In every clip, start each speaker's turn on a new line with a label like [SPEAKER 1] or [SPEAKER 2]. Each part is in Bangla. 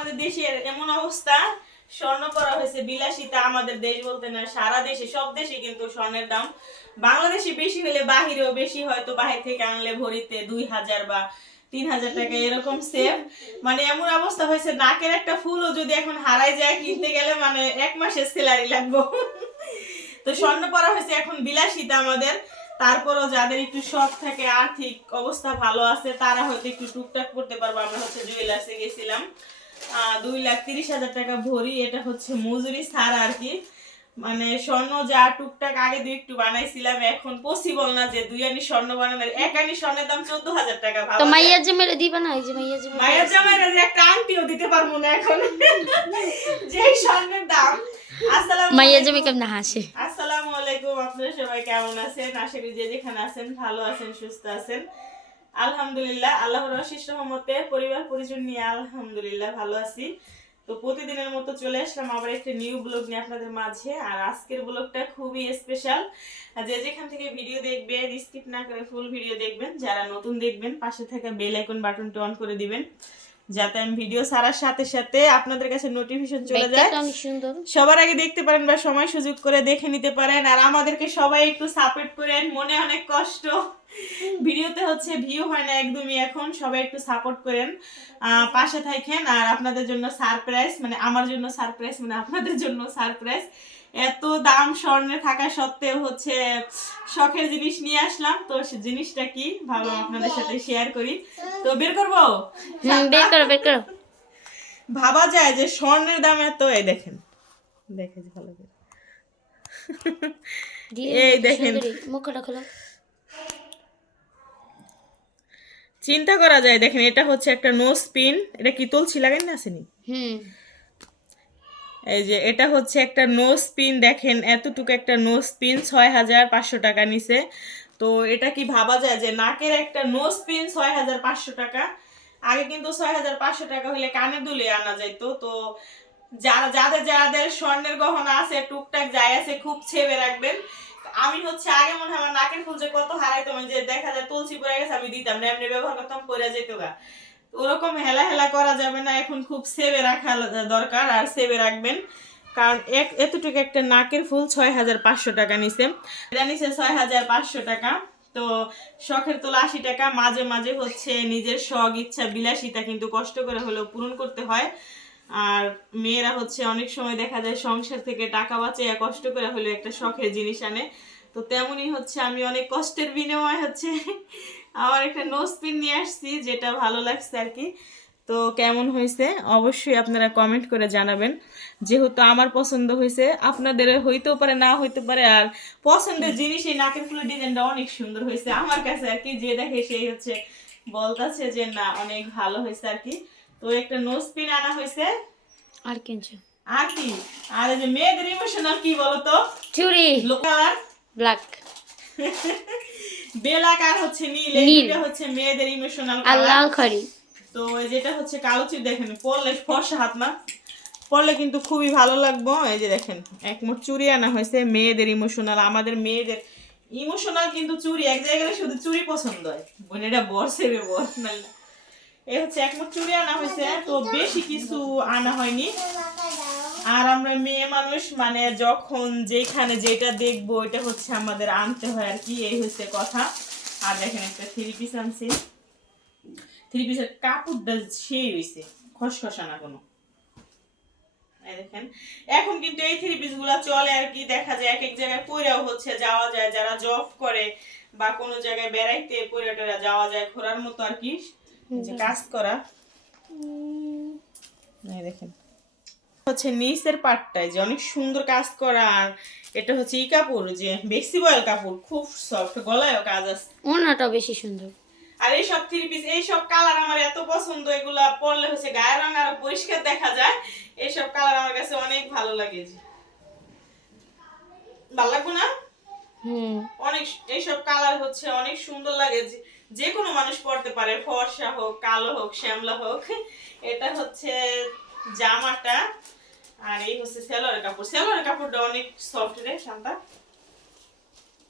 [SPEAKER 1] আমাদের দেশের এমন অবস্থা, স্বর্ণ করা হয়েছে বিলাসিতা আমাদের দেশ বলতে না, সারা দেশে, সব দেশে কিন্তু স্বর্ণের দাম বাংলাদেশে বেশি হলে বাহিরেও বেশি, হয়তো বাহির থেকে আনলে ভরিতে দুই হাজার বা তিন হাজার টাকা, এরকম সেভ মানে এমন অবস্থা হয়েছে, নাকের একটা ফুলও যদি এখন হারাই যায়, কিনতে গেলে মানে এক মাসের স্যালারি লাগবে। তো স্বর্ণ পরা হয়েছে এখন বিলাসিতা আমাদের। তারপরও যাদের একটু শখ থাকে, আর্থিক অবস্থা ভালো আছে, তারা হয়তো একটু টুকটাক করতে পারব। আমরা হচ্ছে জুয়েলার্সে গেছিলাম। দুই লাখ তিরিশ হাজার টাকা ভরি এটা হচ্ছে মজুরি ছাড়া আর কি। মানে স্বর্ণ যা টুকটাক আগে দুই একটু বানাইছিলাম এখন পসিবল না যে দুই আনি স্বর্ণ বানানোর। এক আনি স্বর্ণের দাম চোদ্দ হাজার টাকা
[SPEAKER 2] তো
[SPEAKER 1] যায়।
[SPEAKER 2] মাইয়ার যে মেরে দিবা না? যে মাইয়ার যে মেরে
[SPEAKER 1] মায়ের জামাইরা একটা আংটিও দিতে পারব না এখন। যে স্বর্ণের দাম। আসসালাম
[SPEAKER 2] মাইয়ার যে কেমন হাসে?
[SPEAKER 1] আসসালামু আলাইকুম আপনারা সবাই কেমন আছেন? আশা করি যে যেখানে আছেন ভালো আছেন সুস্থ আছেন। আলহামদুলিল্লাহ আল্লাহর অশেষ রহমতে পরিবার পরিজন নিয়ে আলহামদুলিল্লাহ ভালো আছি। তো প্রতিদিনের মতো চলে আসলাম আবার একটা নিউ ব্লগ নিয়ে আপনাদের মাঝে। আর আজকের ব্লগটা খুবই স্পেশাল যে যেখান থেকে ভিডিও দেখবেন স্কিপ না করে ফুল ভিডিও দেখবেন। যারা নতুন দেখবেন পাশে থাকা বেল আইকন বাটনটা অন করে দিবেন। যাতে আমি ভিডিও ছাড়ার সাথে সাথে আপনাদের কাছে নোটিফিকেশন চলে যায়। সবার আগে দেখতে পারেন বা সময় সুযোগ করে দেখে নিতে পারেন। আর আমাদেরকে সবাই একটু সাপোর্ট করেন। মনে অনেক কষ্ট। ভিডিওতে হচ্ছে ভিউ হয় না একদমই এখন সবাই একটু সাপোর্ট করেন পাশে থাকেন আর আপনাদের জন্য সারপ্রাইজ মানে আমার জন্য সারপ্রাইজ মানে আপনাদের জন্য সারপ্রাইজ এত দাম স্বর্ণে থাকা সত্ত্বেও হচ্ছে শখের জিনিস নিয়ে আসলাম। তো জিনিসটা কি? ভাবলাম আপনাদের সাথে শেয়ার করি। তো বের করব?
[SPEAKER 2] বের করো বের করো।
[SPEAKER 1] ভাবা যায় যে স্বর্ণের দাম এত এই দেখেন। দেখেন ভালো করে। এই দেখেন।
[SPEAKER 2] মুখটা খোলো।
[SPEAKER 1] চিন্তা করা যায় দেখেন এটা হচ্ছে একটা নো স্পিন এটা কি তুলছি লাগাই না আসেনি? এই যে এটা হচ্ছে একটা নো স্পিন দেখেন এতটুকু একটা নো স্পিন ছয় হাজার পাঁচশো টাকা নিছে। তো এটা কি ভাবা যায় যে নাকের একটা নো স্পিন ছয় হাজার পাঁচশো টাকা? আগে কিন্তু ছয় হাজার পাঁচশো টাকা হলে কানে দুলে আনা যাইতো। তো যারা যাদের যাদের স্বর্ণের গহনা আছে টুকটাক যাই আছে খুব ছেবে রাখবেন। আমি হচ্ছে আগে মনে হয় আমার নাকের ফুল যে কত হারাইতাম যে দেখা যায় তুলসী পরে গেছে, আমি দিতাম না, এমনি ব্যবহার করতাম পরে যেত গা। ওরকম হেলা হেলা করা যাবে না, এখন খুব সেভে রাখা দরকার, আর সেভে রাখবেন। কারণ এক, এতটুকু একটা নাকের ফুল ছয় হাজার পাঁচশো টাকা নিছে। এটা নিছে ছয় হাজার পাঁচশো টাকা, তো শখের তোলা আশি টাকা। মাঝে মাঝে হচ্ছে নিজের শখ, ইচ্ছা, বিলাসিতা কিন্তু কষ্ট করে হলেও পূরণ করতে হয়। আর মেয়েরা হচ্ছে অনেক সময় দেখা যায় সংসার থেকে টাকা বাঁচিয়ে কষ্ট করে হলেও একটা শখের জিনিস আনে। তো তেমনই হচ্ছে আমি অনেক কষ্টের বিনিময় হচ্ছে আমার একটা নোসপিন নিয়ে আসছি, যেটা ভালো লাগছে আর কি। তো কেমন হয়েছে? অবশ্যই আপনারা কমেন্ট করে জানাবেন। যেহেতু আমার পছন্দ হয়েছে আপনাদের হইতেও পারে, না হইতে পারে, আর পছন্দের জিনিস এই নাকের ফুলের ডিজাইনটা অনেক সুন্দর হয়েছে। আমার কাছে আর কি, যে দেখে সেই হচ্ছে বলতাছে যে, না, অনেক ভালো হয়েছে আর কি। তো একটা নোসপিন আনা হয়েছে।
[SPEAKER 2] আর কিনছো।
[SPEAKER 1] আর কি? আর এই যে মেয়েদের ইমোশনাল কি বলতো?
[SPEAKER 2] চুরি
[SPEAKER 1] লোকার
[SPEAKER 2] ব্ল্যাক
[SPEAKER 1] বেলাক আর হচ্ছে নীল।
[SPEAKER 2] নীল।
[SPEAKER 1] হচ্ছে মেয়েদের ইমোশনাল
[SPEAKER 2] আর লাল খড়ি।
[SPEAKER 1] তো এই যেটা হচ্ছে কালো চুল দেখেন পরলে ফর্সা হাত না। পরলে কিন্তু খুবই ভালো লাগবো। এই যে দেখেন এক একমোট চুড়ি আনা হয়েছে মেয়েদের ইমোশনাল আমাদের মেয়েদের ইমোশনাল কিন্তু চুড়ি এক জায়গায় শুধু চুড়ি পছন্দ হয়। বোনেরা বর সেবে বর নাহলে এই হচ্ছে একমোট চুড়ি আনা হয়েছে তো বেশি কিছু আনা হয়নি। আর আমরা মেয়ে মানুষ মানে যখন যেখানে যেটা দেখব এটা হচ্ছে আমাদের আনতে হয় আর কি এই হচ্ছে কথা। আর দেখেন একটা থ্রি পিস আনছি। থ্রি পিসের কাপড়টা সেই হয়েছে খসখসা না কোনো। দেখেন এখন কিন্তু এই থ্রি পিসগুলা চলে আর কি দেখা যায় এক এক জায়গায় পরেও হচ্ছে যাওয়া যায়। যারা জব করে বা কোনো জায়গায় বেড়াইতে পরে যাওয়া যায় ঘোরার মতো আর কি। যে কাজ করা। এই দেখেন। হচ্ছে নিচের পাটটায় যে অনেক সুন্দর কাজ করা আর এটা হচ্ছে ই কাপড় যে বেক্সি বয়েল কাপড় খুব সফট গলায়ও কাজ আছে।
[SPEAKER 2] ওনাটা বেশি সুন্দর।
[SPEAKER 1] আর এই সব থ্রি পিস এই সব কালার আমার এত পছন্দ এগুলা পরলে হচ্ছে গায়ের রং আরও পরিষ্কার দেখা যায়। এইসব কালার আমার কাছে অনেক ভালো লাগে ভালো লাগবো না?
[SPEAKER 2] হুম।
[SPEAKER 1] অনেক এইসব কালার হচ্ছে অনেক সুন্দর লাগে যে- কোনো মানুষ পরতে পারে ফর্সা হোক কালো হোক শ্যামলা হোক। এটা হচ্ছে জামাটা আর এই হচ্ছে সেলোয়ারের কাপড়। সেলোয়ারের কাপড়টা অনেক সফট রে শান্তা।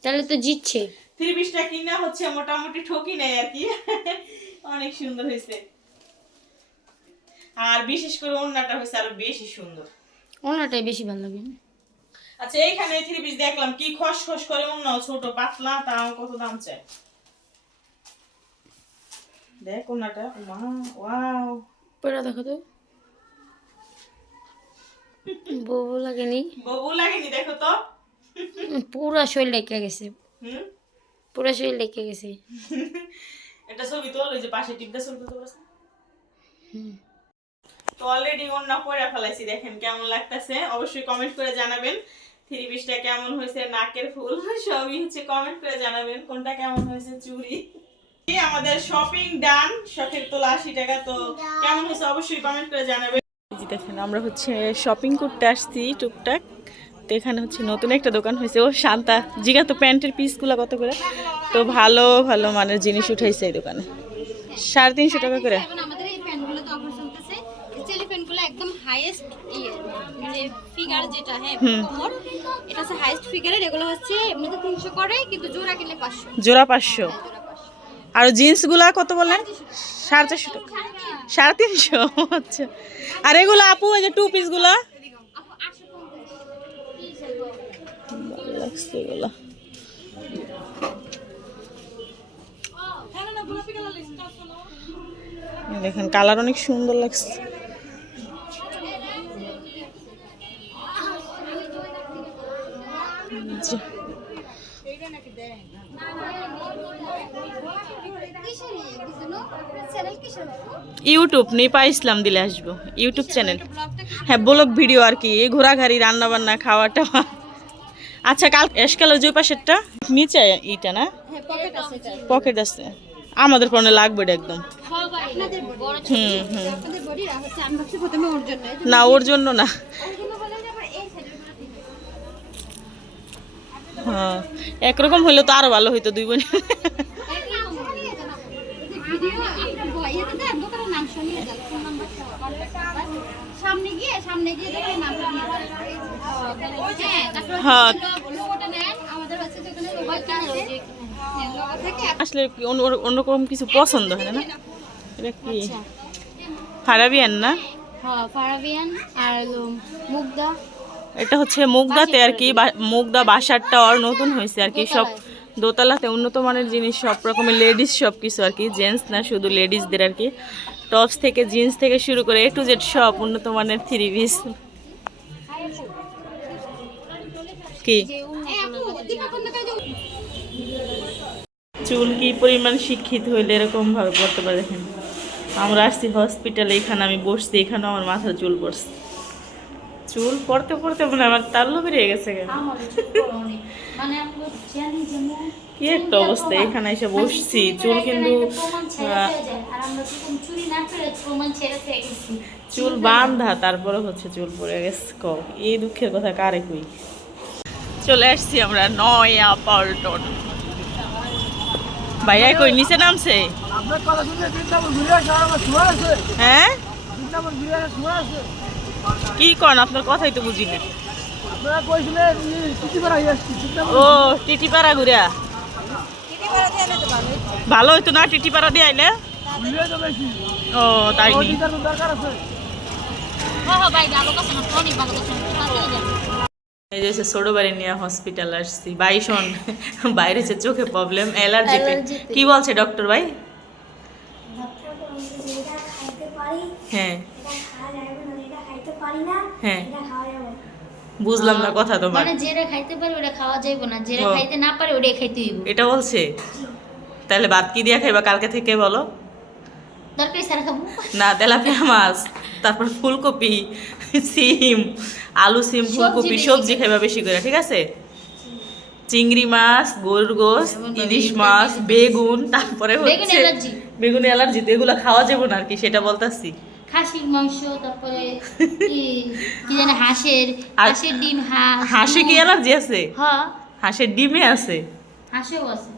[SPEAKER 2] তাহলে তো জিতছে।
[SPEAKER 1] থ্রি পিসটা কিনা হচ্ছে মোটামুটি ঠকি নেই আর কি। অনেক সুন্দর হয়েছে। আর বিশেষ করে ওড়নাটা হয়েছে আরও বেশি সুন্দর।
[SPEAKER 2] ওনাটাই বেশি ভালো লাগে।
[SPEAKER 1] আচ্ছা এইখানে থ্রি পিস দেখলাম কি খসখস করে অন্য ছোট পাতলা তাও কত দাম চাই দেখ ওনাটা মা ওয়াও।
[SPEAKER 2] পরে দেখো তো। বউ লাগেনি।
[SPEAKER 1] বউ লাগেনি দেখো তো।
[SPEAKER 2] পুরা শরীর লেগে গেছে।
[SPEAKER 1] হুম?
[SPEAKER 2] পুরা শরীর লেগে গেছে।
[SPEAKER 1] এটা ছবি তোল ওই যে পাশে টিপটা ছবি তুলতে পারছ?
[SPEAKER 2] হুম।
[SPEAKER 1] তো অলরেডি অন্য পরে ফেলাইছি দেখেন কেমন লাগতেছে। অবশ্যই কমেন্ট করে জানাবেন থ্রি পিসটা কেমন হয়েছে নাকের ফুল সবই হচ্ছে কমেন্ট করে জানাবেন কোনটা কেমন হয়েছে চুড়ি। এই আমাদের শপিং ডান শখের তোলা আশি টাকা তো কেমন হয়েছে? অবশ্যই কমেন্ট করে দেখেন আমরা হচ্ছে শপিং করতে আসছি টুকটাক। তো এখানে হচ্ছে নতুন একটা দোকান হয়েছে। ও শান্তা জিগা তো প্যান্টের পিসগুলো কত করে? তো ভালো ভালো মানের জিনিস উঠাইছে এই দোকানে। সাড়ে তিনশো টাকা করে।
[SPEAKER 3] আমাদের এই প্যান্টগুলো তো অফার চলতেছে। চেলি প্যান্টগুলো একদম হাইয়েস্ট ইয়ে মানে ফিগার যেটা হ্যাঁ কোমর এটা হচ্ছে হাইয়েস্ট ফিগারের এগুলো হচ্ছে এমনিতে তিনশো করে কিন্তু জোড়া কিনলে পাঁচশো।
[SPEAKER 1] জোড়া পাঁচশো।
[SPEAKER 3] জোড়া পাঁচশো
[SPEAKER 1] আর জিন্সগুলা কত বললেন? সাড়ে চারশো টাকা। সাড়ে তিনশো? আচ্ছা। আর এগুলো আপু, এই যে টু পিসগুলা এগুলা। দেখেন কালার অনেক সুন্দর লাগছে। ইউটিউব নিপা ইসলাম দিলে আসব ইউটিউব চ্যানেল হ্যাঁ ব্লগ ভিডিও আর কি এই ঘোরাঘুরি রান্না বান্না খাওয়া টাওয়া আচ্ছা কাল এসকালের যে পাশেরটা নিচে ইটা না?
[SPEAKER 3] হ্যাঁ পকেট আছে
[SPEAKER 1] পকেট আছে। আমাদের ফোনে লাগবে এটা একদম। হুম হুম। না ওর জন্য না। হ্যাঁ একরকম হইলে তো আরও ভালো হইতো দুই বোন।
[SPEAKER 3] সামনে গিয়ে সামনে গিয়ে দোকানের নাম হ্যাঁ
[SPEAKER 1] আসলে অন্যরকম কিছু পছন্দ হয় না? এটা কি? হারাবিয়ান না?
[SPEAKER 2] হ্যাঁ আর মুগদা।
[SPEAKER 1] এটা হচ্ছে মুগদাতে আর কি মুগদা বাসারটা আর নতুন হয়েছে আর কি সব দোতলাতে উন্নত মানের জিনিস সব রকমের লেডিস সব কিছু আর কি, জেন্টস না শুধু লেডিসদের আর কি। টপস থেকে জিন্স থেকে শুরু করে এ টু জেড সব উন্নত মানের থ্রি পিস। কি? চুল কি পরিমাণ শিক্ষিত হইলে এরকম ভাবে করতে পারে দেখেন। আমরা আসছি হসপিটালে এখানে আমি বসছি এখানে আমার মাথার চুল পড়ছে। চুল পড়তে পড়তে মনে আমার তাল্লু বেরিয়ে গেছে কেন
[SPEAKER 2] মানে
[SPEAKER 1] কি একটা অবস্থা এখানে এসে বসছি চুল কিন্তু চুল বান্ধা তারপরে হচ্ছে চুল পড়ে গেছে ক এই দুঃখের কথা কারে কই? চলে আসছি আমরা নয়া পল্টন ভাইয়া কই নিচে নামছে? হ্যাঁ?
[SPEAKER 4] ঘুরে
[SPEAKER 1] কি করেন? আপনার কথাই তো বুঝি না।
[SPEAKER 4] আপনারা কইছিলেন পাড়া হয়ে
[SPEAKER 1] ও টিটিপাড়া ঘুরিয়া ভালো হইতো। না টিটিপাড়া দিয়ে আইলে?
[SPEAKER 4] ঘুরে
[SPEAKER 1] ও তাই
[SPEAKER 2] কথা
[SPEAKER 1] এই যে ছোট বাড়ি নিয়ে হসপিটাল আসছি। ভাই শোন বাইরে যে চোখে প্রবলেম অ্যালার্জি। কি বলছে ডক্টর ভাই? হ্যাঁ
[SPEAKER 5] এটা খাওয়া যাবে না যেটা খাইতে পারি না
[SPEAKER 1] হ্যাঁ।
[SPEAKER 5] এটা খাওয়া যাবে
[SPEAKER 1] বুঝলাম না কথা তোমার।
[SPEAKER 2] মানে যেটা খাইতে পারে ওটা খাওয়া যাইব না যেটা খাইতে না পারে ওটাই খাইতে হইব।
[SPEAKER 1] এটা বলছে? তাহলে ভাত কি দিয়া খাইবা কালকে থেকে বলো?
[SPEAKER 2] দরকারি সারা খাব।
[SPEAKER 1] না তেলাপিয়া মাছ তারপর ফুলকপি সিম আলু সিম ফুলকপি সবজি খাইবা বেশি করে ঠিক আছে? চিংড়ি মাছ গরুর গোস ইলিশ মাছ বেগুন তারপরে
[SPEAKER 2] বেগুন
[SPEAKER 1] হচ্ছে
[SPEAKER 2] অ্যালার্জি।
[SPEAKER 1] বেগুন অ্যালার্জি তো এগুলো খাওয়া যাবে না আর কি সেটা বলতাছি।
[SPEAKER 2] খাসির মাংস তারপরে কি জানি হাঁসের হাঁসের ডিম হাঁস
[SPEAKER 1] হাঁসে কি অ্যালার্জি আছে?
[SPEAKER 2] হ্যাঁ।
[SPEAKER 1] হাঁসের ডিমে আছে?
[SPEAKER 2] হাঁসেও আছে।